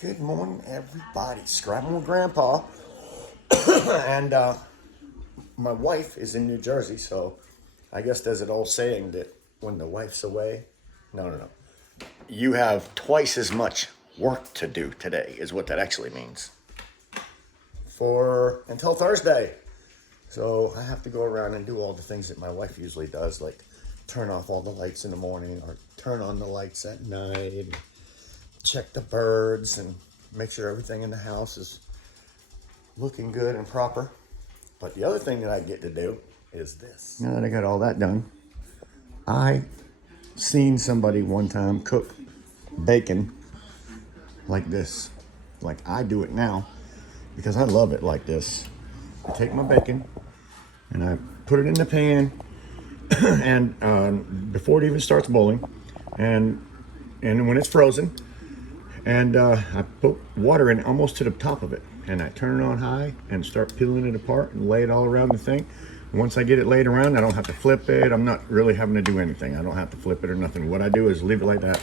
Good morning, everybody. Scrapping with Grandpa. and my wife is in New Jersey, so I guess there's an old saying that when the wife's away, no. You have twice as much work to do today, is what that actually means. For until Thursday. So I have to go around and do all the things that my wife usually does, like turn off all the lights in the morning or turn on the lights at night, and check the birds and make sure everything in the house is looking good and proper. But the other thing that I get to do is this. Now that I got all that done, I seen somebody one time cook bacon like this. Like I do it now because I love it like this. I take my bacon and I put it in the pan and before it even starts boiling, and when it's frozen, and I put water in almost to the top of it, and I turn it on high and start peeling it apart and lay it all around the thing. And once I get it laid around, I don't have to flip it. I'm not really having to do anything. I don't have to flip it or nothing. What I do is leave it like that.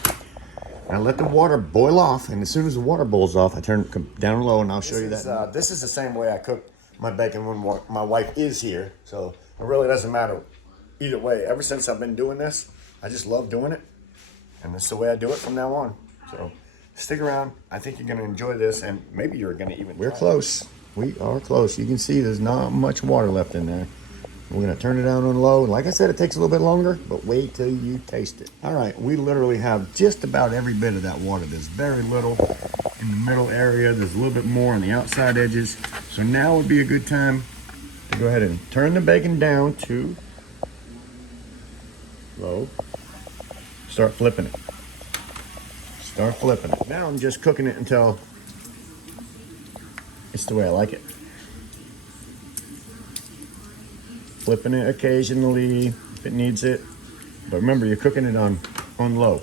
I let the water boil off, and as soon as the water boils off, I turn it down low, and I'll show you that. This is the same way I cook my bacon when my wife is here, so it really doesn't matter either way. Ever since I've been doing this, I just love doing it, and that's the way I do it from now on. So stick around. I think you're going to enjoy this, and maybe you're going to even... We're close. We are close. You can see there's not much water left in there. We're going to turn it down on low. And like I said, it takes a little bit longer, but wait till you taste it. All right, we literally have just about every bit of that water. There's very little in the middle area. There's a little bit more on the outside edges. So now would be a good time to go ahead and turn the bacon down to low. Start flipping it. Start flipping it. Now I'm just cooking it until it's the way I like it. Flipping it occasionally if it needs it. But remember, you're cooking it on low.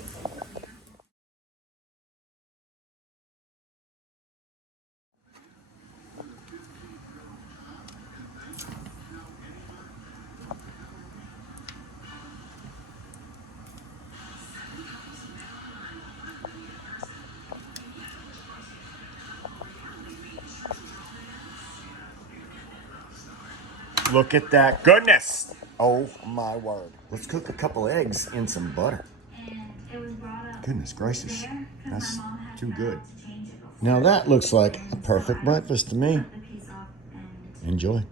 Look at that goodness. Oh my word. Let's cook a couple eggs in some butter. Goodness gracious. That's too good. Now that looks like a perfect breakfast to me. Enjoy.